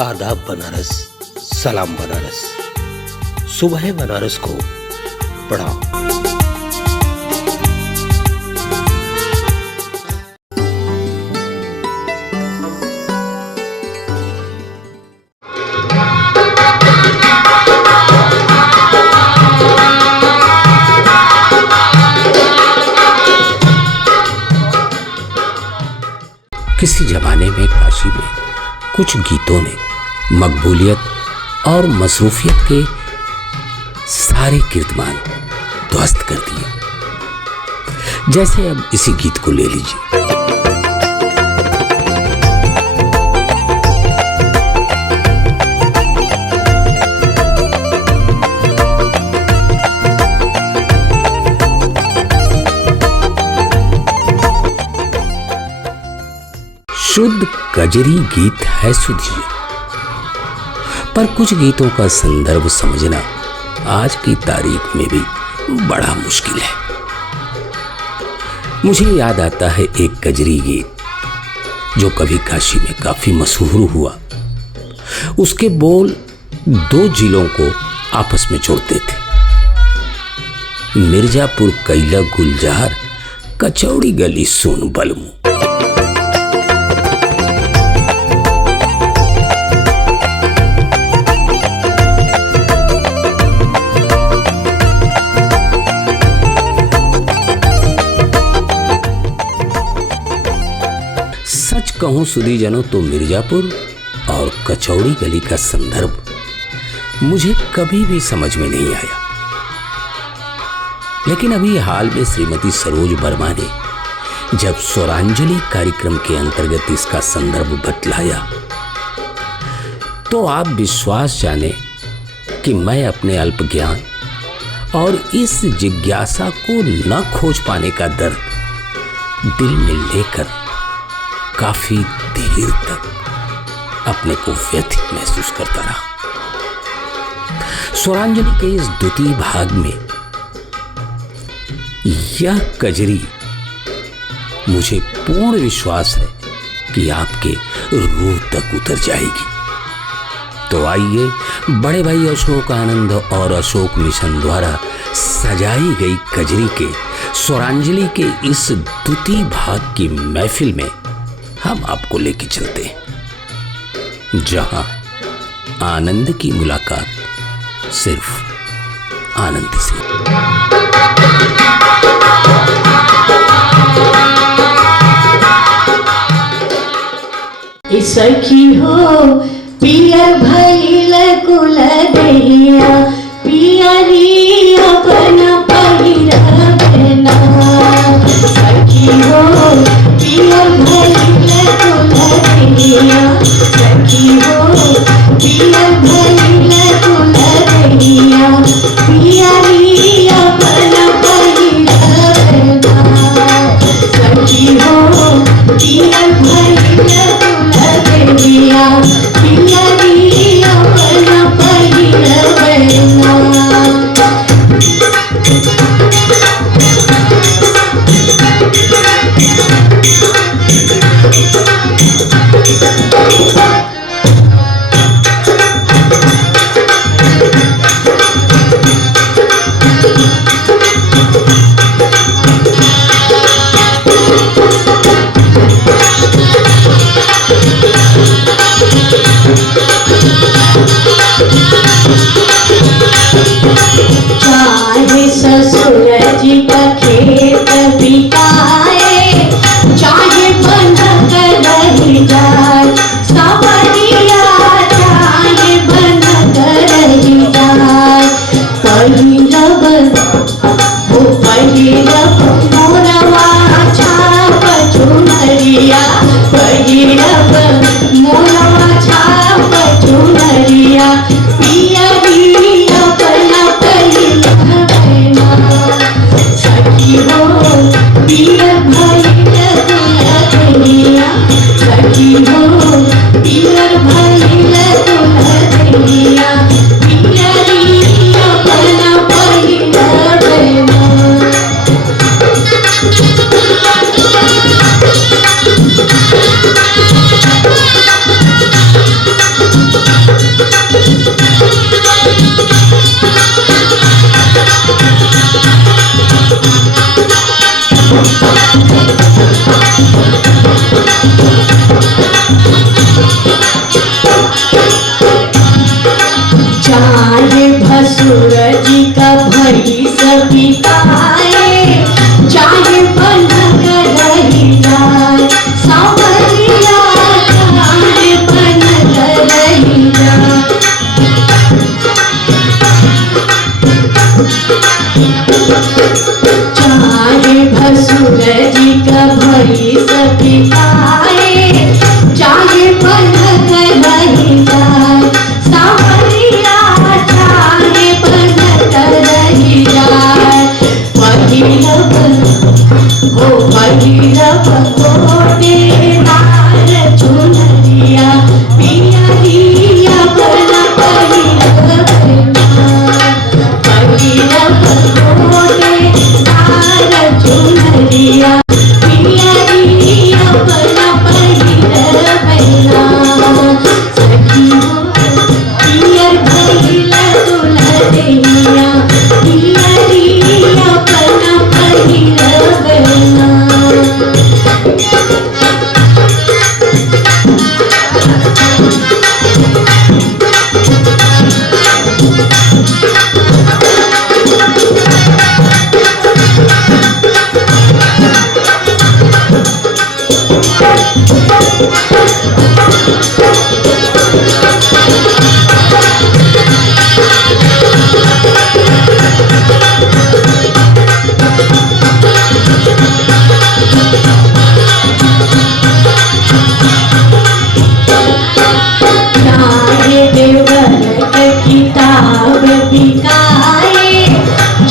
आदाब बनारस, सलाम बनारस, सुबह बनारस को पढ़ाओ। किसी जमाने में काशी में कुछ गीतों ने मकबूलियत और मसरूफियत के सारे कीर्तिमान ध्वस्त कर दिए। जैसे अब इसी गीत को ले लीजिए। शुद्ध कजरी गीत है सुधीर, पर कुछ गीतों का संदर्भ समझना आज की तारीख में भी बड़ा मुश्किल है। मुझे याद आता है एक कजरी गीत जो कभी काशी में काफी मशहूर हुआ। उसके बोल दो जिलों को आपस में जोड़ते थे, मिर्जापुर कैला गुलजार, कचौड़ी गली सोन बलमू। सच कहूं सुधीजनों तो मिर्जापुर और कचौड़ी गली का संदर्भ मुझे कभी भी समझ में नहीं आया, लेकिन अभी हाल में श्रीमती सरोज वर्मा ने जब स्वरांजलि कार्यक्रम के अंतर्गत इसका संदर्भ बतलाया तो आप विश्वास जाने कि मैं अपने अल्प ज्ञान और इस जिज्ञासा को न खोज पाने का दर्द दिल में लेकर काफी देर तक अपने को व्यथित महसूस करता रहा। स्वरांजलि के इस द्वितीय भाग में यह कजरी मुझे पूर्ण विश्वास है कि आपके रूह तक उतर जाएगी। तो आइए बड़े भाई अशोक आनंद और अशोक मिशन द्वारा सजाई गई कजरी के स्वरांजलि के इस द्वितीय भाग की महफिल में हम आपको लेके चलते हैं, जहां आनंद की मुलाकात सिर्फ आनंद से। सखी हो पियर भइल कुल दैया, पियरी अपना पहिरना। सखी हो पियर भइल कुल दैया, सखी हो पियर भइल कुल दैया, पियरी अपना पहिरना। सखी हो पियर भइल पिया पियरी अपना पहिरना। चाहे ससुर जी का खेत बिकाए, चाहे बंधक रह जाए सवरिया, चाहे बंधक रह जाए। पहिरब ओ पहिरब मोरवा छाप चुनरिया, पहिरब मोरवा छाप चुनरिया, पियरी अपना पहिरना। सखी भसुर जी का भई सभी पाए, चाहे बनक रही जाए सावरिया, चाहे बनक रही जाए। चाहे भसुर जी का भई सभी पाए, चाहे बनक रही जाए सावरिया, चाहे बनक रही जाए। भगीरथ हो भगीरथ कोटे नार चुनरिया, पियरिया बना भगीरथ कोटे नार चुनरिया, पियरिया बना भगीरथ सखी हो पियर भइल दुल्हनिया, पियरिया बना भगीरथ चाहे देवर के किताब बिकाए,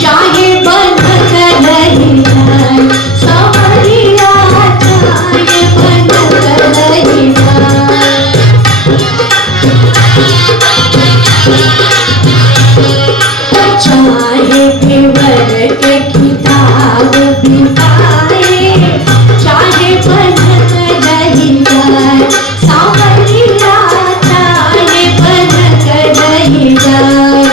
चाहे बनक रही जाए सावरिया, चाहे बनक रही जाए। चाहे देवर के किताब बिकाए, चाहे बनक रही जाए सावरिया, चाहे बनक रही जाए।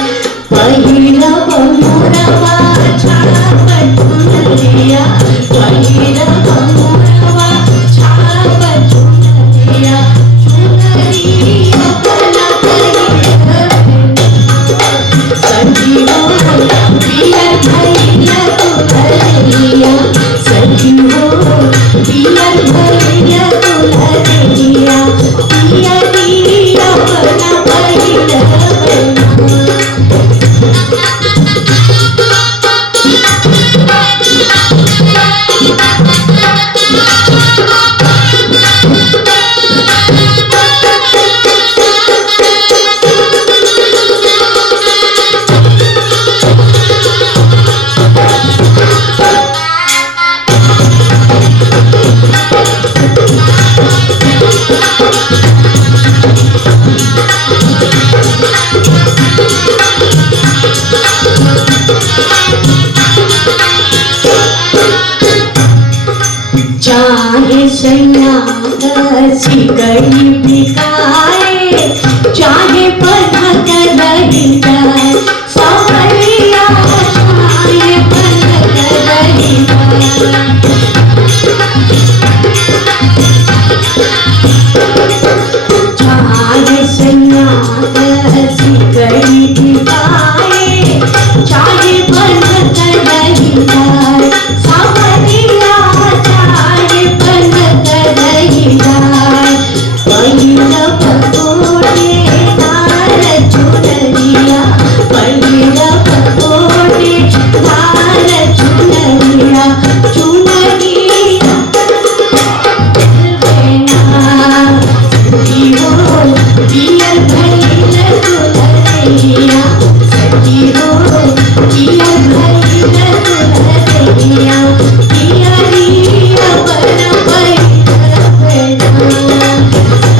पहिरब मोरवा छाप चुनरिया, पहिरब मोरवा छाप चुनरिया, चुनरिया बना भगीरथ सखी हो पियर भइल दुल्हनिया, सखी हो पियर भइल दुल्हनिया, पियरिया बना भगीरथ चाहे सैया सिकड़ी बिकाए, चाहे बनक रही जाए सावरिया, चाहे बनक रही जाए। चाहे सैया सिकड़ी बिकाए, चाहे बनक रही जाए सावरिया, चाहे बनक रही जाए। पहिरब कोटे नार चुनरिया, पहिरब कोटे नार चुनरिया, चुनरिया सखी हो पियर भइल दुल्हनिया, सखी हो पियर भइल दुल्हनिया, पियरिया बना भगीरथ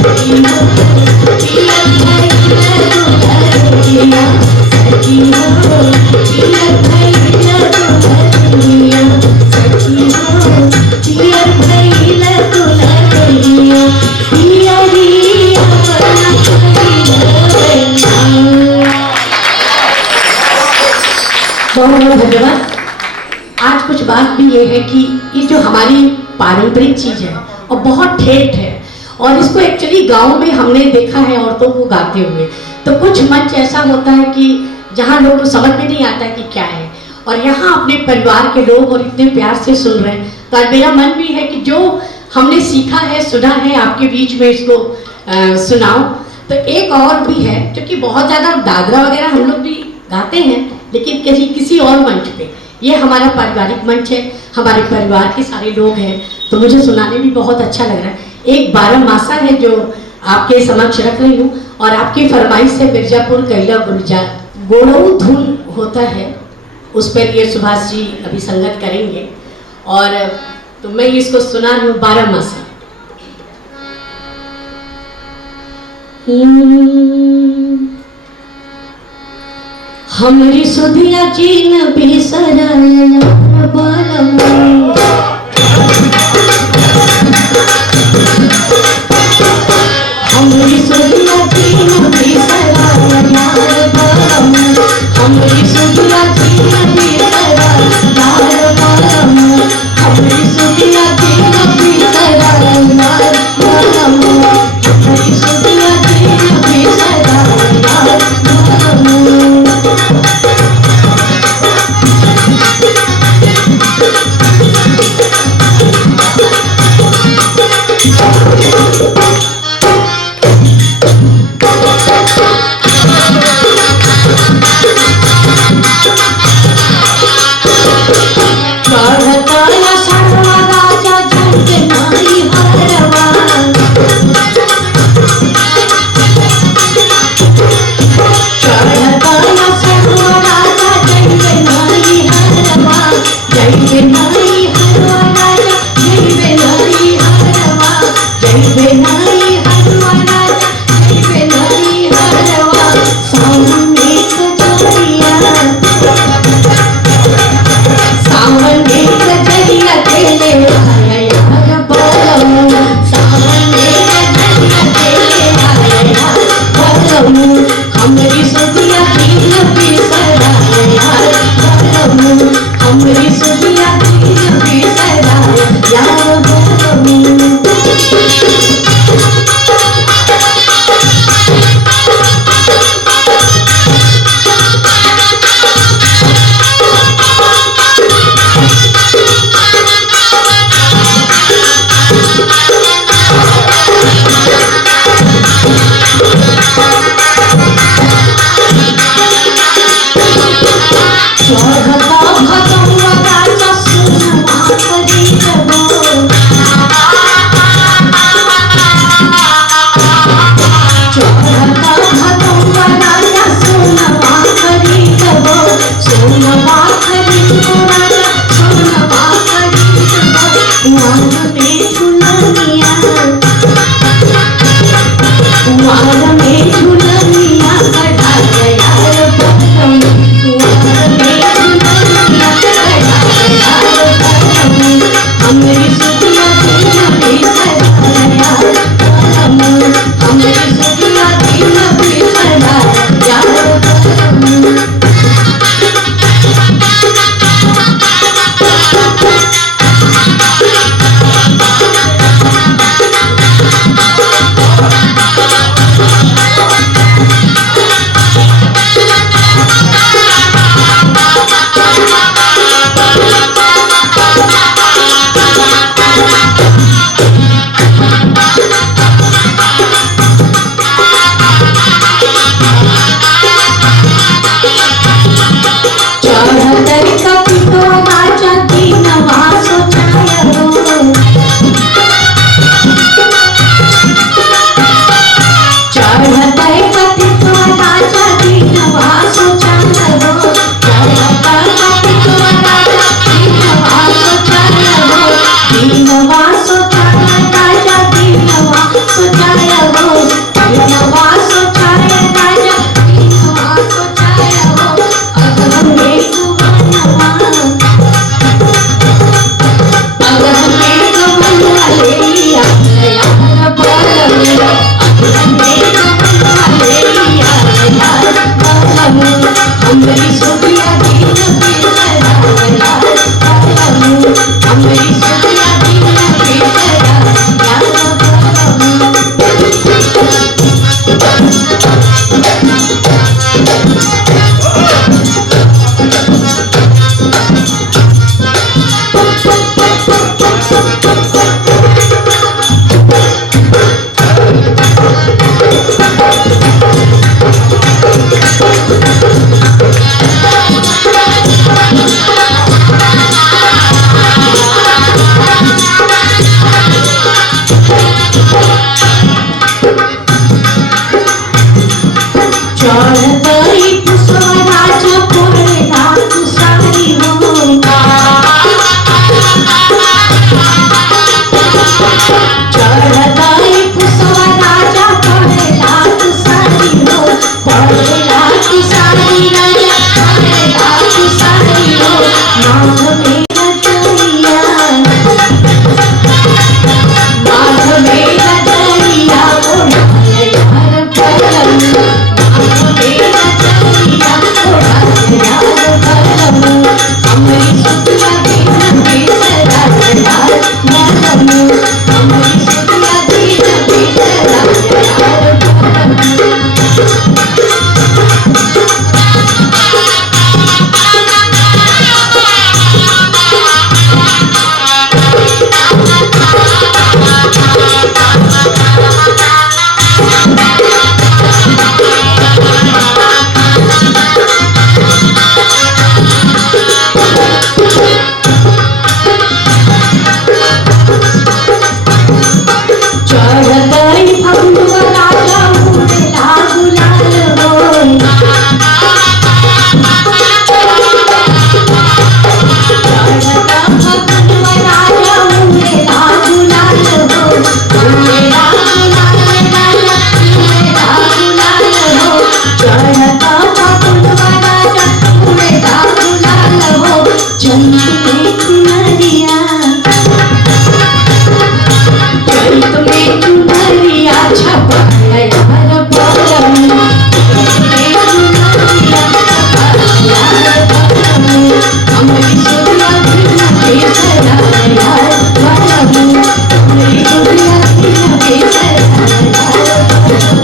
सखी हो पियर भइल दुल्हनिया, सखी हो पियर भइल दुल्हनिया, सखी हो पियर भइल दुल्हनिया, पियरिया बना भगीरथ। बहुत बहुत धन्यवाद। आज कुछ बात भी ये है कि ये जो हमारी पारंपरिक चीज है और बहुत ठेठ है, और इसको एक्चुअली गांव में हमने देखा है औरतों को गाते हुए। तो कुछ मंच ऐसा होता है कि जहाँ लोग को समझ में नहीं आता कि क्या है, और यहाँ अपने परिवार के लोग और इतने प्यार से सुन रहे हैं, तो आज मेरा मन भी है कि जो हमने सीखा है, सुना है, आपके बीच में इसको सुनाओ। तो एक और भी है, क्योंकि बहुत ज़्यादा दादरा वगैरह हम लोग भी गाते हैं, लेकिन किसी और मंच पे, ये हमारा पारिवारिक मंच है, हमारे परिवार के सारे लोग हैं, तो मुझे सुनाने में बहुत अच्छा लग रहा है। एक 12 मासा है जो आपके समक्ष रख रही हूँ, और आपकी फरमाइश से मिर्जापुर कैला गुलजार गोड़ऊ धुन होता है, उस पर ये सुभाष जी अभी संगत करेंगे, और तो मैं इसको सुना रही हूँ 12 मासा। हमरी सुधिया चीन बिसराया बालम, हमरी सुधिया चीन बिसराया बालम, हमरी सुधिया चीन बिसराया बालम, हमरी सुधिया चीन बिसराया बालम, हमरी सुधिया चीन बिसराया बालम। चढ़तई पुष्पराजा पड़ेला तुषारी हो चढ़तई पुष्पराजा पड़ेला तुषारी हो पड़ेला तुषारी राजा पड़ेला तुषारी हो माघ मेरा जरिया माघ मेरा जरिया ओढ़ाए यार पलम माघ मेरा जरिया ओढ़ाए यार पलम हमारी सुतिया दिन बेसरा यार पलम हमारी सुतिया दिन बेसरा यार पलम चढ़तई फगुआ राजा उड़ेला गुलाल होय चढ़ता फगुआ राजा उड़ेला गुलाल होय उड़ेला गुलाल राजा उड़ेला गुलाल होय चढ़ता फगुआ राजा उड़ेला गुलाल होय चंद में चुनरिया चैत में चुनरिया छपाया यार पलम चैत में चुनरिया छपाया यार पलम हमारी सुतिया दिन बेसरा यार पलम हमारी सुतिया दिन बेसरा यार पलम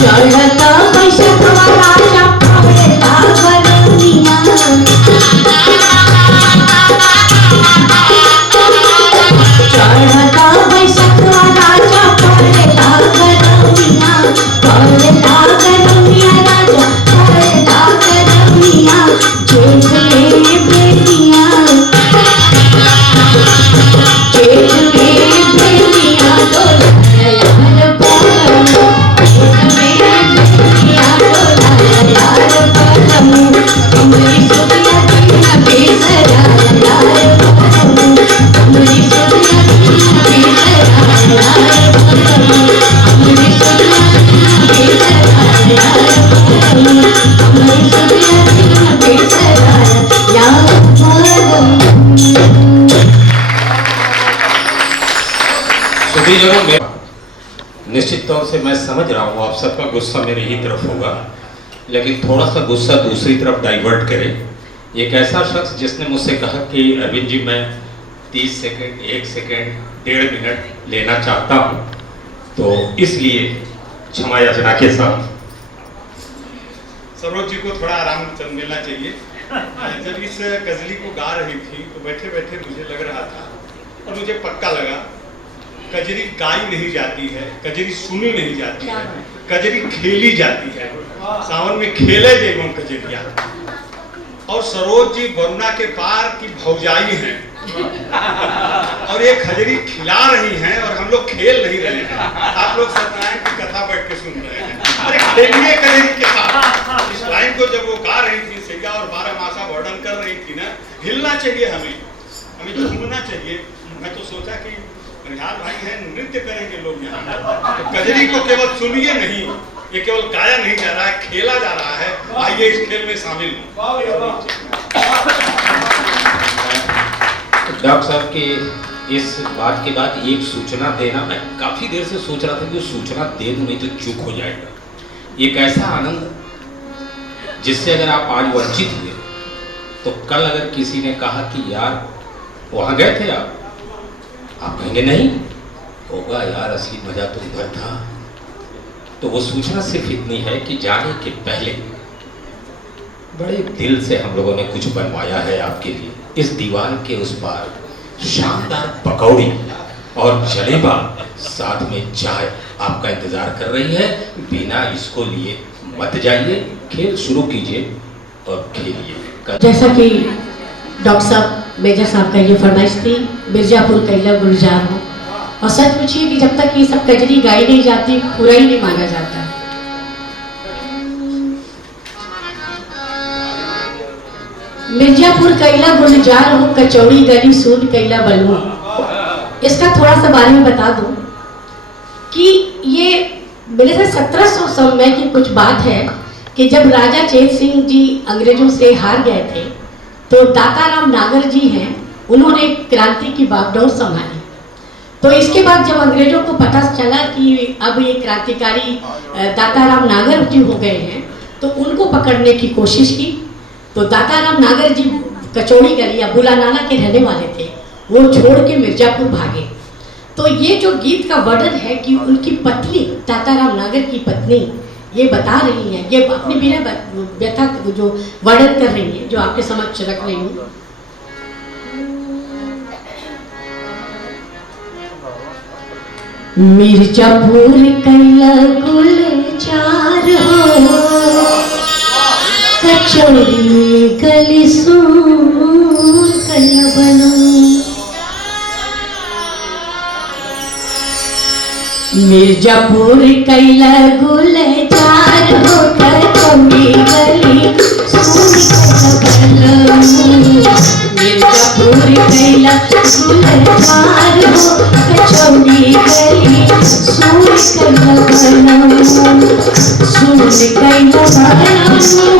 चढ़ता बैसखवा राजा पड़ेला गरमिया चढ़ता बैसखवा राजा पड़ेला गरमिया पड़ेला गरमिया राजा पड़ेला गरमिया जेठ में बेटिया जेठ में बेटिया डोला यार पलम जेठ में बेटिया डोला यार पलम हमारी सुतिया दिन बेसरा यार पलम हमारी सुतिया दिन बेसरा यार पलम हमारी सुतिया दिन बेसरा यार पलम हमारी सुतिया दिन बेसरा यार पलम सुधी जरूर मेरा निश्चित तौर से मैं समझ रहा हूँ आप सबका गुस्सा मेरी ही तरफ होगा, लेकिन थोड़ा सा गुस्सा दूसरी तरफ डाइवर्ट करें। एक ऐसा शख्स जिसने मुझसे कहा कि अरविंद जी मैं 30 सेकंड 1 सेकंड 1.5 मिनट लेना चाहता हूँ, तो इसलिए क्षमा याचना के साथ सरोज जी को थोड़ा आराम मिलना चाहिए। जब इस गजली को गा रही थी तो बैठे बैठे मुझे लग रहा था और मुझे पक्का लगा, कजरी गाई नहीं जाती है, कजरी सुनी नहीं जाती है, कजरी खेली जाती है। सावन में खेले जेवं कजरिया। और सरोज जी वरुणा के पार की भौजाई हैं और ये खजरी खिला रही हैं और हम लोग खेल नहीं रहे हैं। आप लोग सत्यनारायण की कथा बैठ के सुन रहे हैं। अरे खेलिए कजरी के साथ। इस लाइन को जब वो गा रही थी सैया और 12 मासा वर्णन कर रही थी ना, हिलना चाहिए हमें झूमना चाहिए। मैं तो सोचा कि निहाल भाई हैं, नृत्य करेंगे लोग यहाँ। तो कजरी को केवल सुनिए नहीं, ये केवल गाया नहीं जा रहा है, खेला जा रहा है। आइए इस खेल में शामिल हों। डॉक्टर साहब के इस बात के बाद एक सूचना देना, मैं काफी देर से सोच रहा था कि सूचना दे दूं, नहीं तो चूक हो जाएगा। एक ऐसा आनंद जिससे अगर आप आज वंचित हुए तो कल अगर किसी ने कहा कि यार वहां गए थे आप कहेंगे नहीं होगा यार, असली मजा तो इधर था। तो वो सूचना सिर्फ इतनी है कि जाने के पहले बड़े दिल से हम लोगों ने कुछ बनवाया है आपके लिए। इस दीवार के उस पार शानदार पकौड़ी और जलेबा साथ में चाय आपका इंतजार कर रही है। बिना इसको लिए मत जाइए, खेल शुरू कीजिए और खेलिए। जैसा कि डॉक्टर साहब मेजर साहब का ये फरमाइश थी, मिर्जापुर कैला गुलजार हो। और सच पूछिए कि जब तक ये सब कजरी गाई नहीं जाती पूरा ही नहीं माना जाता। मिर्जापुर कैला गुलजार हो, कचौड़ी गली सूट कैला बलू। इसका थोड़ा सा बारे में बता दूं कि ये मेरे से 1700 समय की कुछ बात है कि जब राजा चेत सिंह जी अंग्रेजों से हार गए थे तो दाताराम नागर जी हैं, उन्होंने क्रांति की बागडोर संभाली। तो इसके बाद जब अंग्रेजों को पता चला कि अब ये क्रांतिकारी दाताराम नागर जी हो गए हैं तो उनको पकड़ने की कोशिश की। तो दाताराम नागर जी कचौड़ी गली या बुलानाला के रहने वाले थे, वो छोड़ के मिर्जापुर भागे। तो ये जो गीत का वर्णन है कि उनकी पत्नी दाताराम नागर की पत्नी ये बता रही है, ये अपनी बिना व्यथा जो वर्णन कर रही है, जो आपके समक्ष रख रही हूँ। मिर्जापुर कैला गुलजार हो, कचौड़ी गली सूट कैला बलू। मिर्जापुर कैला गुलजार हो, कचौड़ी गली सूट कैला बलू। मिर्जापुर कैला गुलजार हो, कचौड़ी गली सूट कैला बलू। सूट कैला बलू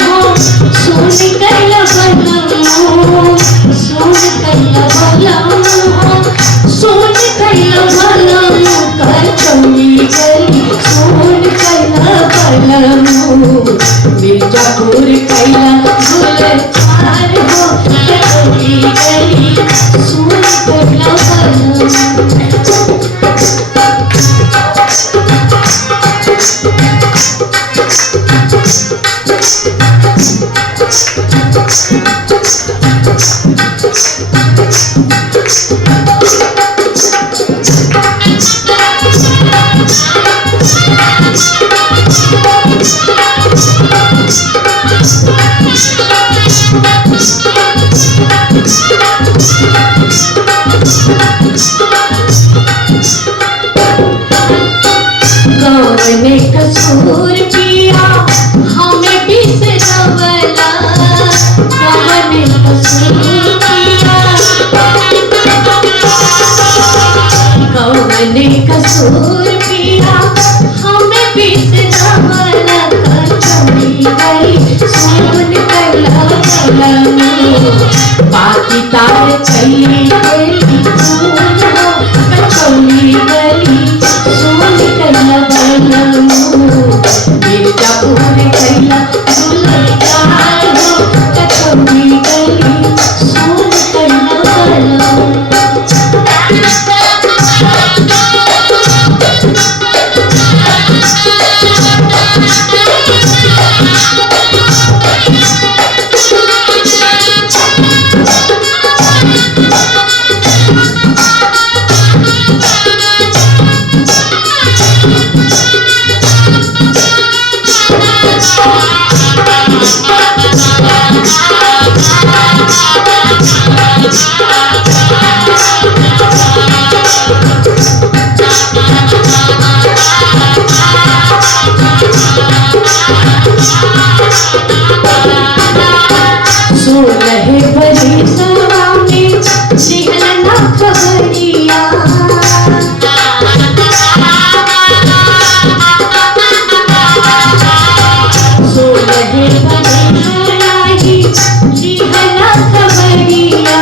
हो, सूट कैला बलू, सूट कैला बलू हो, सूट कैला बलू। कचौड़ी गली सूट कैला बलू। मिर्जापुर कैला गुलजार हो, कचौड़ी गली सूट कैला बलू। कौने कसूर किया हमें बिसरवला, कौने कसूर किया, कौने कसूर किया हमें बिसरवला। कचौड़ी गली सूट कैला बलू। बाकी तार चली गली फूल हो, कचौड़ी गली सूट कैला बलू। मिर्जापुर कैला गुलजार हो, कचौड़ी गली सूट कैला बलू। सोलह बरिसवा में दिहलना खबरिया, सोलह बरिसवा दिहलना खबरिया,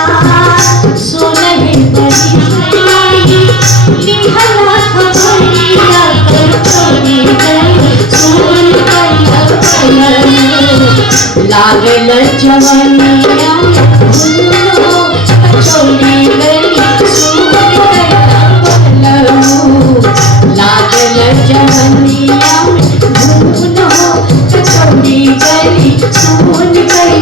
सोलह बरिसवा दिहलना खबरिया। कचौड़ी गली सूट कैला बलू। लागल जवनिया हो, कचौड़ी गली सूट कैला बलू। लागल जवनिया हो, कचौड़ी गली सूट कैला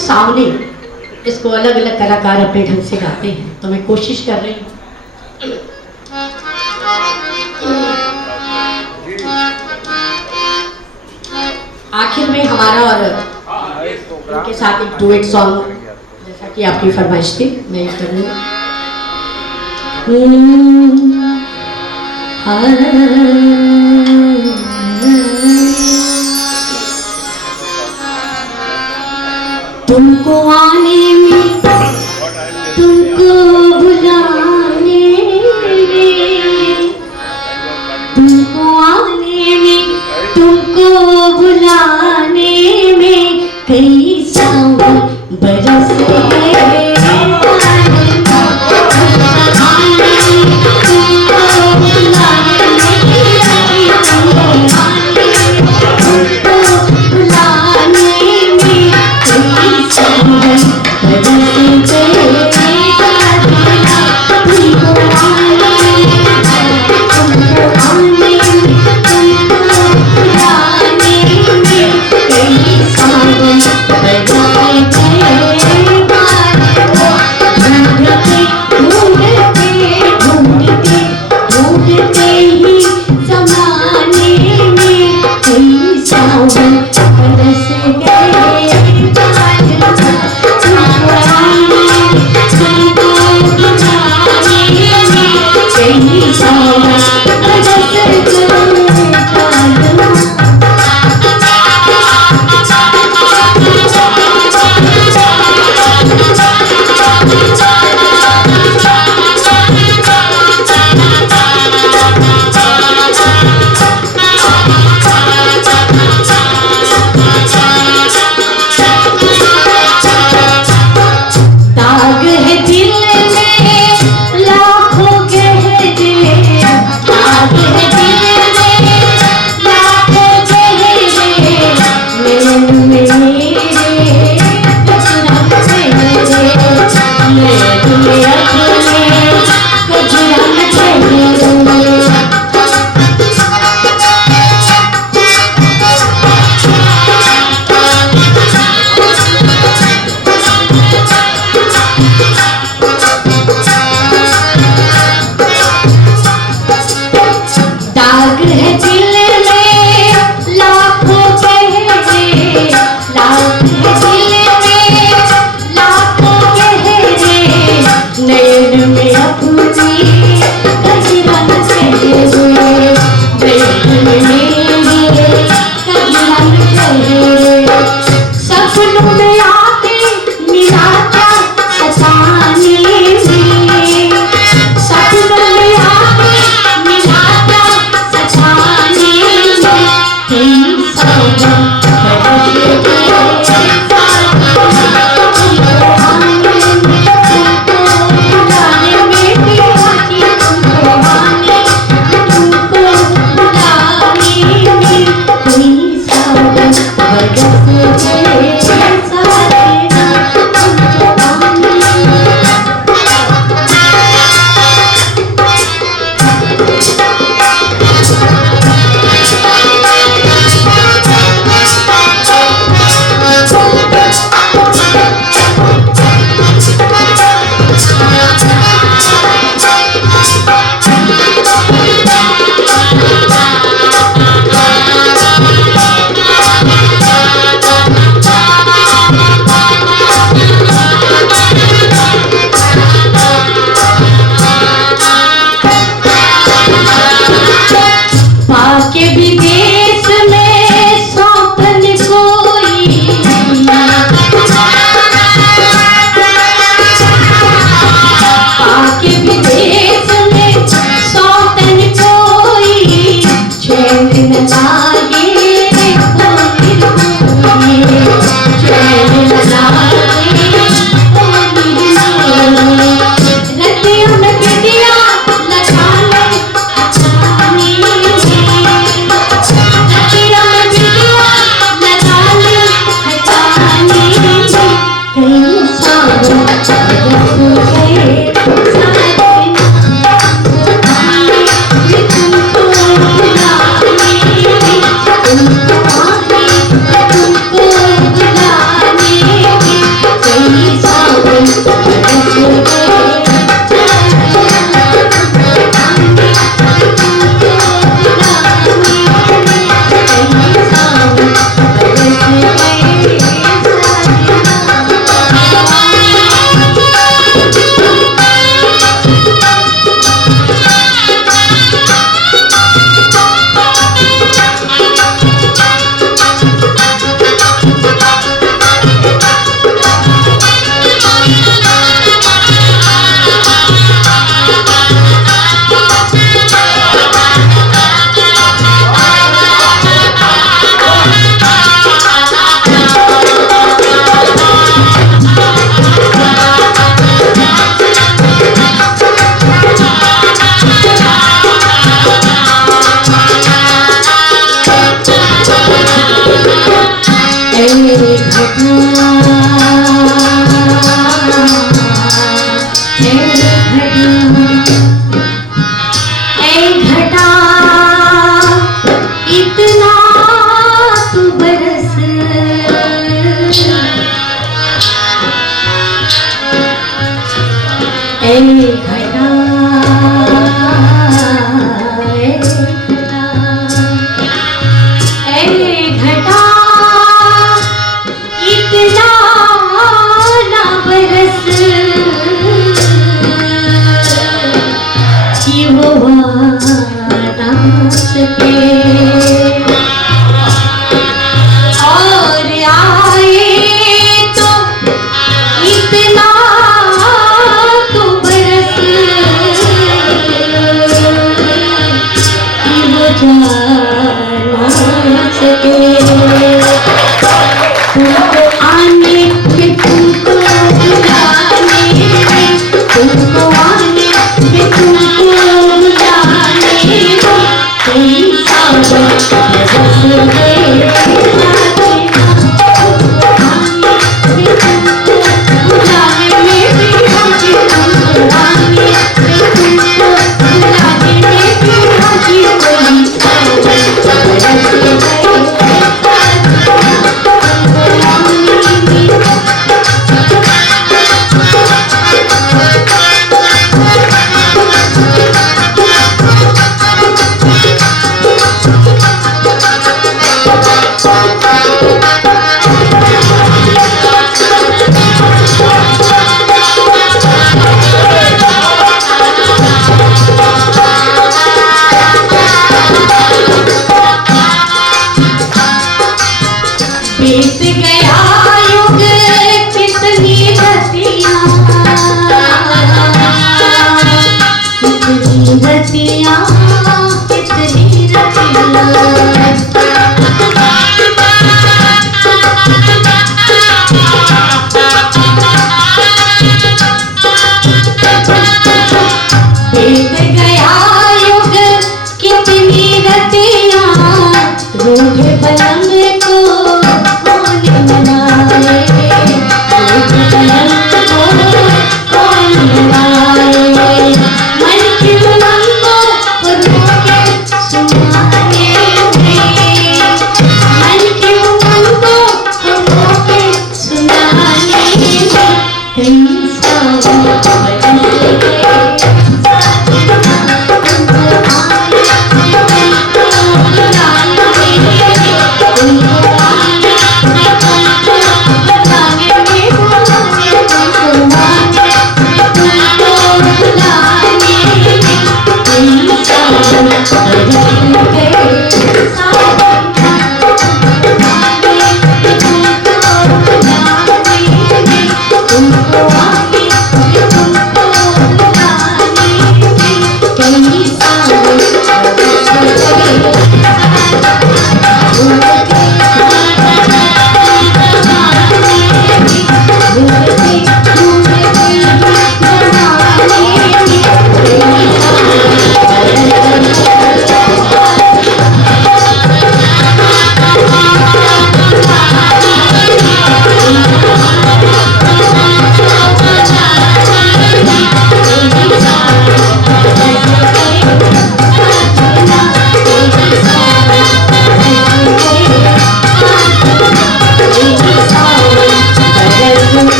सामने इसको अलग अलग कलाकार अपने ढंग से गाते हैं, तो मैं कोशिश कर रही हूँ। आखिर में हमारा और उनके साथ एक डुएट सॉन्ग, जैसा कि आपकी फरमाइश थी, मैं ये करूँगी। तुमको आने में, तुमको बुलाने में, तुमको आने में, तुमको बुलाने में कई सावन बरस गए।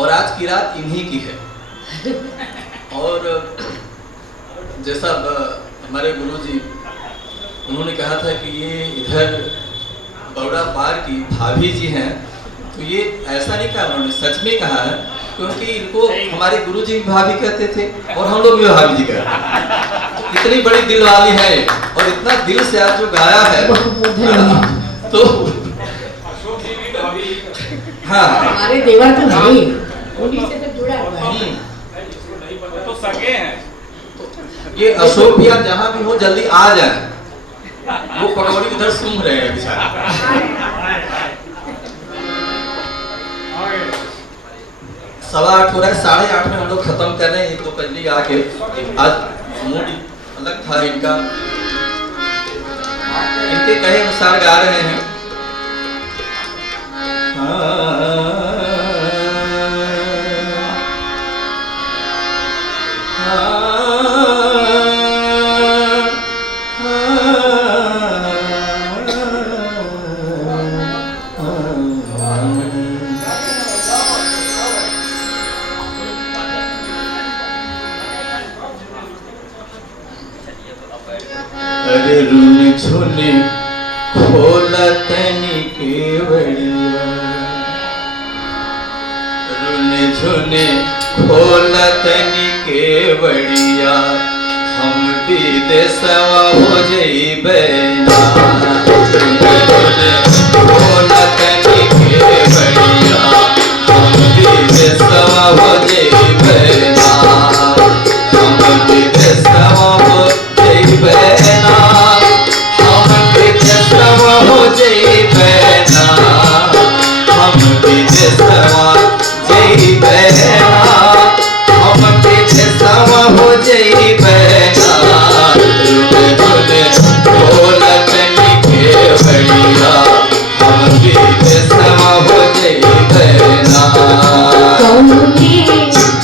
और आज की रात इन्हीं की है। और जैसा हमारे गुरुजी उन्होंने कहा था कि ये इधर बौड़ा पार की भाभी जी हैं, तो ये ऐसा नहीं कहा, उन्होंने सच में कहा है, क्योंकि इनको हमारे गुरुजी भी भाभी कहते थे और हम लोग भी भाभी जी कहते हैं। इतनी बड़ी दिल वाली है और इतना दिल से आज जो गाया है तो हाँ हमारे देवर तो नहीं, उन्हीं से तो जुड़ा हुआ है। तो सगे हैं। ये अशोक भैया जहाँ भी हो जल्दी आ जाए, वो पकौड़ी उधर सूंघ रहे हैं बेचारे। 8:15 हो रहा है, 8:30 में हम लोग खत्म कर रहे हैं। एक तो कजली आके आज मूड अलग था इनका, इनके कहे अनुसार गा रहे हैं। अरे रुन झुन खोला तनी केवड़िया, रुन झुन खोला तनी केवड़िया, हम विदेशवा हो जइबे ना। रुन झुन खोला तनी केवड़िया, हम विदेशवा हो जइबे ना। हम विदेशवा हो जइबे ना, हम विदेशवा हो जइबे ना, हम विदेशवा जइबे ना, हम विदेशवा हो जइबे ना। रुन झुन खोला तनी केवड़िया, हम विदेशवा हो जइबे ना। कौने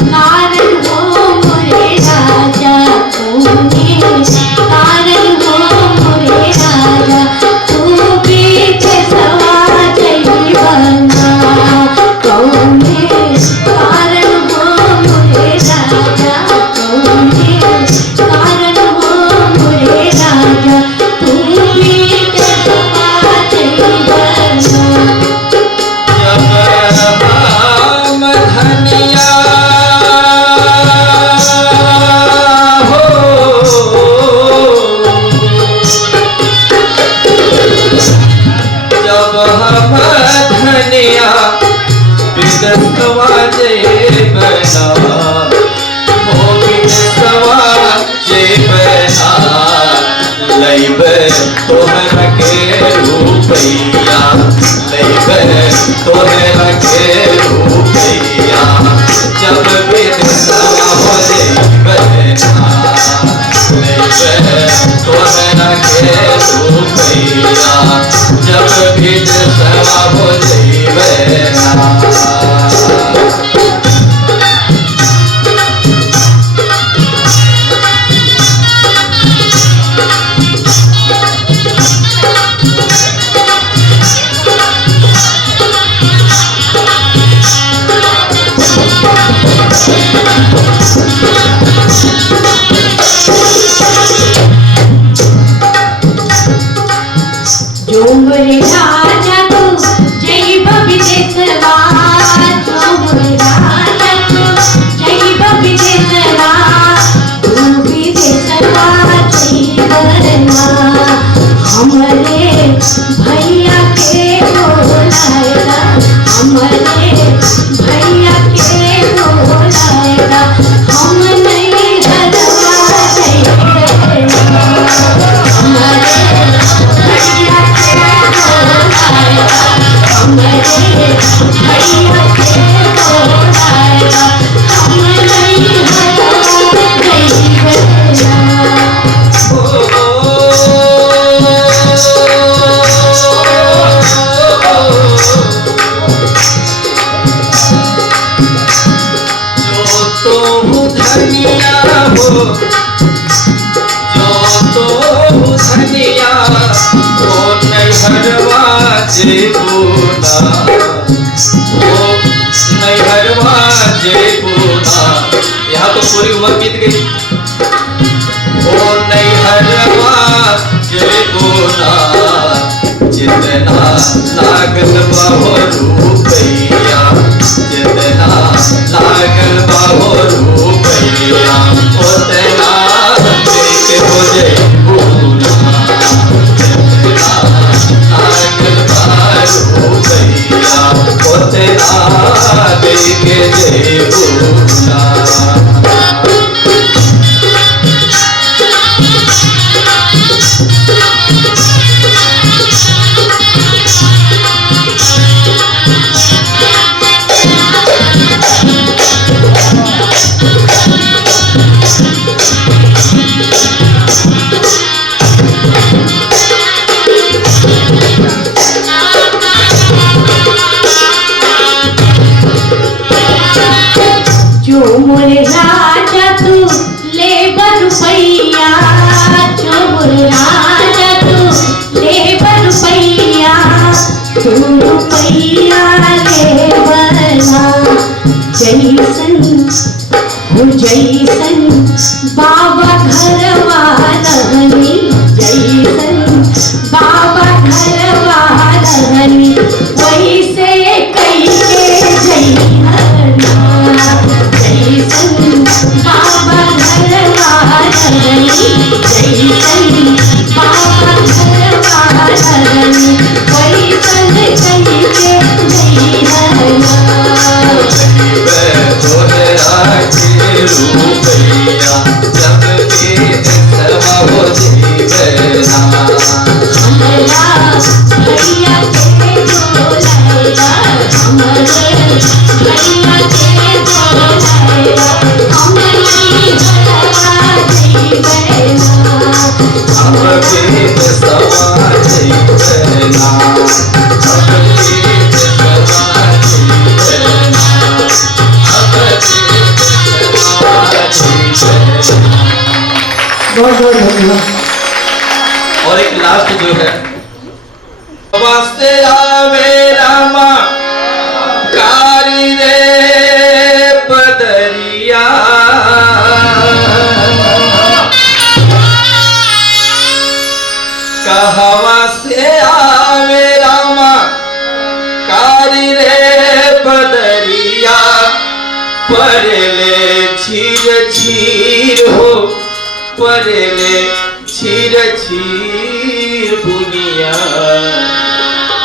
कारण हो मोरे राजा, कौने कारण हो मोरे राजा, तू विदेशवा जइबना। कौने कारण हो मोरे राजा, कौने कारण हो मोरे राजा, तू विदेशवा जइबना। जब हम धनिया हो, जब हम धनिया विदेशवा जइबे ना, हो विदेशवा जइबे ना। लइबे तोहरा के रुपैया, लइबे तोहरा के रुपैया, जब विदेशवा हो जइबे ना। लइबे तोहरा के रुपैया, जब विदेशवा हो जइबे ना। जो मोरे राजा तू जइब विदेशवा, जो मोरे राजा तू जइब विदेशवा, तू विदेशवा जइबना। हमरे भैया के बोलाएगा, हमरे भैया के बोलाएगा, हम नहीं हरवा जइबना। हमरे भैया के बोलाएगा, हमरे भैया के बोलाएगा, हम नहीं हरवा जइबना। जो तो धनिया हो, जो तो धनिया हो, नैहरवा जेबूना, हो नैहरवा जेबूना। यहाँ तो पूरी उम्र बीत गई। हो नैहरवा जेबूना, जितना लागल बाहो रुपैया, जितना लागल बाहो रुपैया, उतना देके हो जइबूना। जितना लागल बा रुपैया, उतना ना देखे जय बोला। जो मोरे राजा तू ले रुपैया, जो मोरे राजा तू ले रुपैया, तू रुपैया ले बना जैसन हो जैसन बाबा घरवा रहनी, जैसन बाबा घरवा रहनी वैसे कैसे जैना, जैसन बाबा घरवा रहनी, जैसन बाबा घरवा रहनी वैसन कैसे जैना। रुपैया जब के समा हो जीवना, हमरा भैया के बोलाया, हमरे भैया के बोलाया, हमरी घरवा जीवना, अब के समा जीवना, अब के समा जीवना, अब के समा जीवना। बहुत बहुत धन्यवाद। और एक लास्ट जो है, वास्ते आवे रामा कारी रे बदरिया, कहवा से आवे रामा कारी रे बदरिया, परेले छीर छीर हो, परेले छीर छीर बुनिया।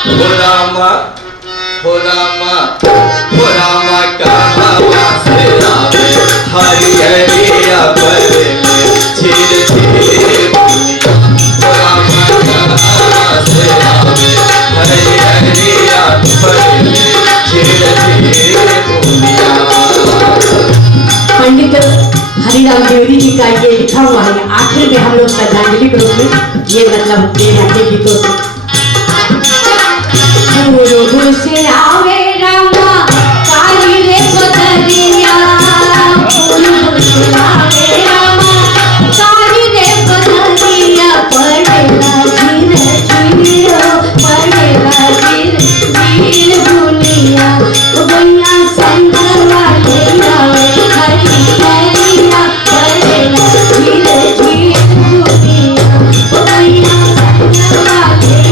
हो रामा हो रामा हो रामा कहवा से आवे हरिहरिया, परेले छीर छीर बुनिया। हो रामा कहवा से आवे हरिहरिया, परेले छीर छीर बुनिया। पंडित हरिराम द्विवेदी जी का ये लिखा हुआ है, आखिर में हम लोग श्रद्धांजलि के रूप में ये मतलब दे रहे हैं गीतों से। गुरु से आवे रामा काली रे बदरिया, गुरु से आवे रामा काली रे बदरिया, पड़ेगा झीर झीर, पड़ेगा झीर झीर दुनिया, दुनिया संगवा ले आवे हरी हरिया, पड़ेगा झीर झीर दुनिया, दुनिया संगवा ले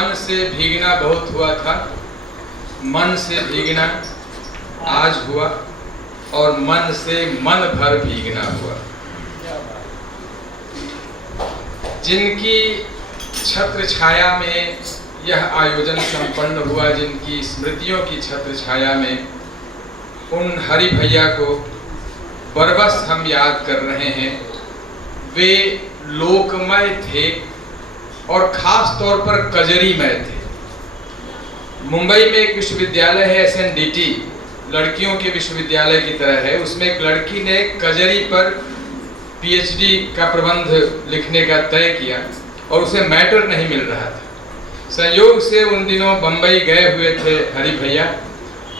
तन से भीगना बहुत हुआ था, मन से भीगना आज हुआ और मन से मन भर भीगना हुआ। जिनकी छत्र छाया में यह आयोजन संपन्न हुआ, जिनकी स्मृतियों की छत्र छाया में उन हरि भैया को बरबस हम याद कर रहे हैं। वे लोकमय थे और खास तौर पर कजरीमय थे। मुंबई में एक विश्वविद्यालय है SNDT, लड़कियों के विश्वविद्यालय की तरह है। उसमें एक लड़की ने कजरी पर PhD का प्रबंध लिखने का तय किया और उसे मैटर नहीं मिल रहा था। संयोग से उन दिनों बम्बई गए हुए थे हरि भैया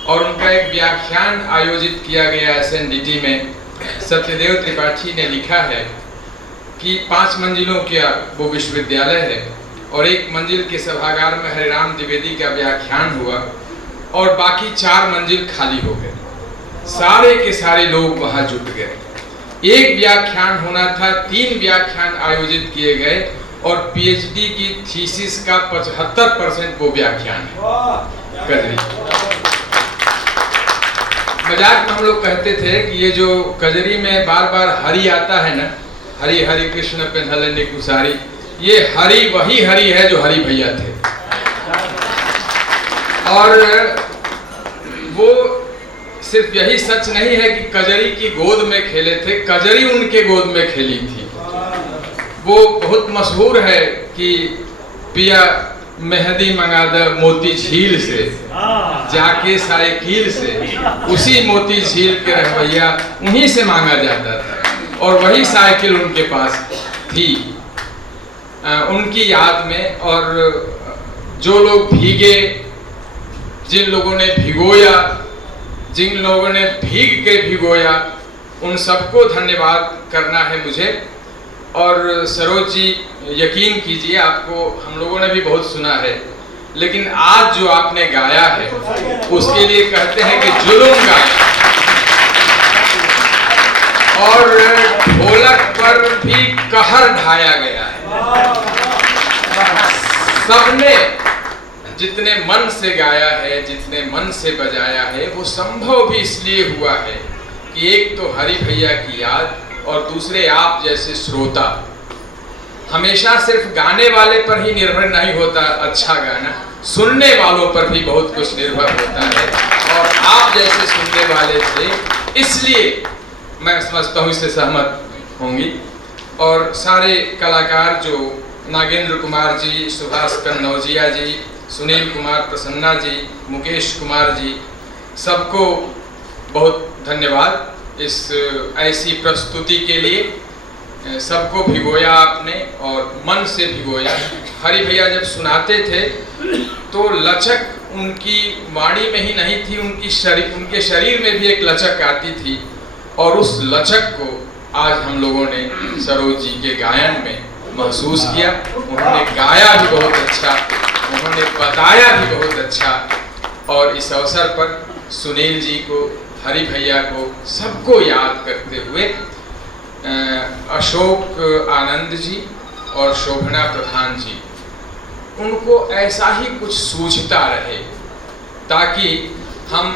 और उनका एक व्याख्यान आयोजित किया गया SNDT में। सत्यदेव त्रिपाठी ने लिखा है कि 5 मंजिलों का वो विश्वविद्यालय है और 1 मंजिल के सभागार में हरिराम द्विवेदी का व्याख्यान हुआ और बाकी 4 मंजिल खाली हो गए। सारे के सारे लोग वहां जुट गए। एक व्याख्यान होना था, 3 व्याख्यान आयोजित किए गए और PhD की थीसिस का 75% वो व्याख्यान है कजरी। मजाक में हम लोग कहते थे कि ये जो कजरी में बार बार हरि आता है ना, हरि हरि कृष्ण पेन्हले निकुसारी, ये हरि वही हरि है जो हरि भैया थे। और वो सिर्फ यही सच नहीं है कि कजरी की गोद में खेले थे, कजरी उनके गोद में खेली थी। वो बहुत मशहूर है कि पिया मेहंदी मंगा दे मोती झील से, जाके साइकिल से, उसी मोती झील के रहवैया उन्हीं से मांगा जाता था और वही साइकिल उनके पास थी उनकी याद में। और जो लोग भीगे, जिन लोगों ने भिगोया, जिन लोगों ने भीग के भिगोया, उन सबको धन्यवाद करना है मुझे। और सरोज जी, यकीन कीजिए, आपको हम लोगों ने भी बहुत सुना है, लेकिन आज जो आपने गाया है उसके लिए कहते हैं कि जुल्म गाया। और ढोलक पर भी कहर ढाया गया है। सबने जितने मन से गाया है, जितने मन से बजाया है, वो संभव भी इसलिए हुआ है कि एक तो हरि भैया की याद और दूसरे आप जैसे श्रोता। हमेशा सिर्फ गाने वाले पर ही निर्भर नहीं होता अच्छा गाना, सुनने वालों पर भी बहुत कुछ निर्भर होता है और आप जैसे सुनने वाले थे, इसलिए मैं समझता हूँ इससे सहमत होंगी। और सारे कलाकार जो नागेंद्र कुमार जी, सुभाष कन्नौजिया जी, सुनील कुमार प्रसन्ना जी, मुकेश कुमार जी, सबको बहुत धन्यवाद इस ऐसी प्रस्तुति के लिए। सबको भिगोया आपने और मन से भिगोया। हरि भैया जब सुनाते थे तो लचक उनकी वाणी में ही नहीं थी, उनके शरीर में भी एक लचक आती थी और उस लचक को आज हम लोगों ने सरोज जी के गायन में महसूस किया। उन्होंने गाया भी बहुत अच्छा, उन्होंने बताया भी बहुत अच्छा। और इस अवसर पर सुनील जी को, हरि भैया को, सबको याद करते हुए अशोक आनंद जी और शोभना प्रधान जी, उनको ऐसा ही कुछ सूझता रहे ताकि हम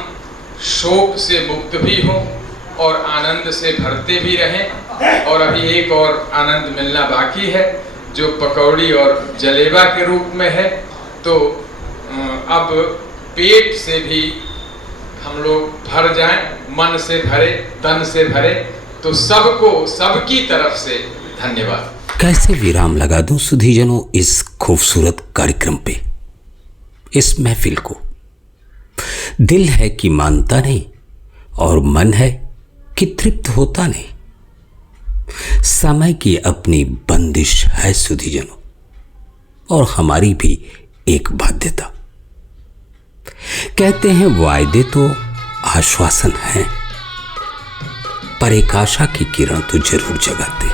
शोक से मुक्त भी हों और आनंद से भरते भी रहें। और अभी एक और आनंद मिलना बाकी है जो पकौड़ी और जलेबा के रूप में है। तो अब पेट से भी हम लोग भर जाएं, मन से भरे, तन से भरे। तो सबको, सबकी तरफ से धन्यवाद। कैसे विराम लगा दूं सुधीजनों इस खूबसूरत कार्यक्रम पे, इस महफिल को। दिल है कि मानता नहीं और मन है कि तृप्त होता नहीं। समय की अपनी बंदिश है सुधीजनों और हमारी भी एक बाध्यता। कहते हैं वायदे तो आश्वासन हैं, पर एक आशा की किरण तो जरूर जगाते।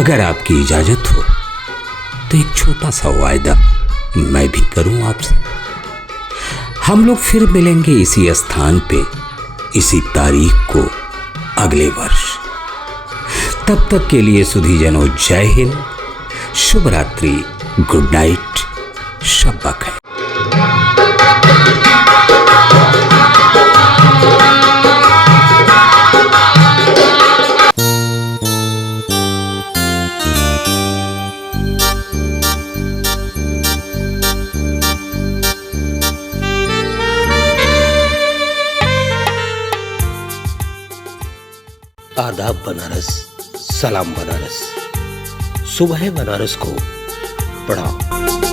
अगर आपकी इजाजत हो तो एक छोटा सा वायदा मैं भी करूं आपसे। हम लोग फिर मिलेंगे इसी स्थान पे, इसी तारीख को अगले वर्ष। तब तक के लिए सुधीजनों जय हिंद, शुभ रात्रि, गुड नाइट, शब्बक है। आदाब बनारस, सलाम बनारस, सुबह बनारस को पढ़ाओ।